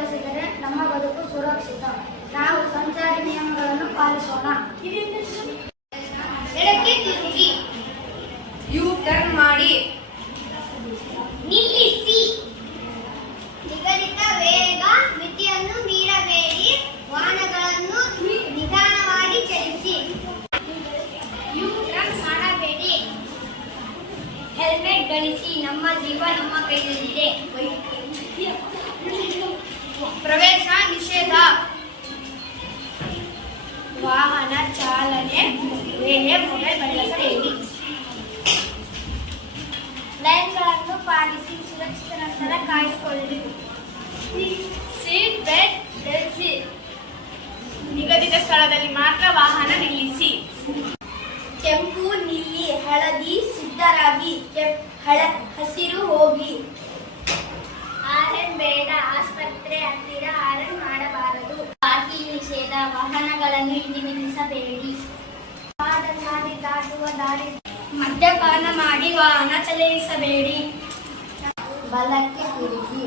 ಪಾಲಿಸಿದರೆ ನಮ್ಮ ಬದುಕು ಸುರಕ್ಷಿತ. ನಾವು ಸಂಚಾರಿ ನಿಯಮಗಳನ್ನು ಪಾಲಿಸೋಣ. ಎಡಕ್ಕೆ ತಿರುಗಿ, ಯು ಟರ್ನ್ ಮಾಡಿ, ನಿಲ್ಲಿಸಿ, ನಿಗದಿತ ವೇಗ ಮಿತಿಯನ್ನು ಮೀರಬೇಡಿ, ವಾಹನಗಳನ್ನು ನಿಧಾನವಾಗಿ ಚಲಿಸಿ, ಯು ಟರ್ನ್ ಮಾಡಬೇಡಿ, ಹೆಲ್ಮೆಟ್ ಧರಿಸಿ, ನಮ್ಮ ಜೀವ ನಮ್ಮ ಕೈಯಲ್ಲಿದೆ. ಪ್ರವೇಶ ನಿಷೇಧ, ವಾಹನ ಚಾಲನೆ ವೇಳೆ ಮೊಬೈಲ್ ಬಳಸಬೇಡಿ, ಲೈನ್ಗಳನ್ನು ಪಾಲಿಸಿ, ಸುರಕ್ಷಿತ ನಂತರ ಕಾಯ್ದುಕೊಳ್ಳಿ, ಸೀಟ್ ಬೆಲ್ಟ್ ಧರಿಸಿ, ನಿಗದಿತ ಸ್ಥಳದಲ್ಲಿ ಮಾತ್ರ ವಾಹನ ನಿಲ್ಲಿಸಿ, ಕೆಂಪು ನಿಲ್ಲಿ, ಹಳದಿ ಸಿದ್ಧರಾಗಿ, ಹಸಿರು ಹೋಗಿ, ಆರನ್ ಬೇಡ, ಆಸ್ಪತ್ರೆ ಹತ್ತಿರ ಆರನ್ ಮಾಡಬಾರದು, ಪಾರ್ಕಿಂಗ್ ನಿಷೇಧ, ವಾಹನಗಳನ್ನು ಇಲ್ಲಿ ನಿಲ್ಲಿಸಬೇಡಿ, ಪಾದಚಾರಿ ದಾಟುವ ದಾರಿ, ಮದ್ಯಪಾನ ಮಾಡಿ ವಾಹನ ಚಲಾಯಿಸಬೇಡಿ, ಬಲಕ್ಕೆ ತಿರುಗಿ.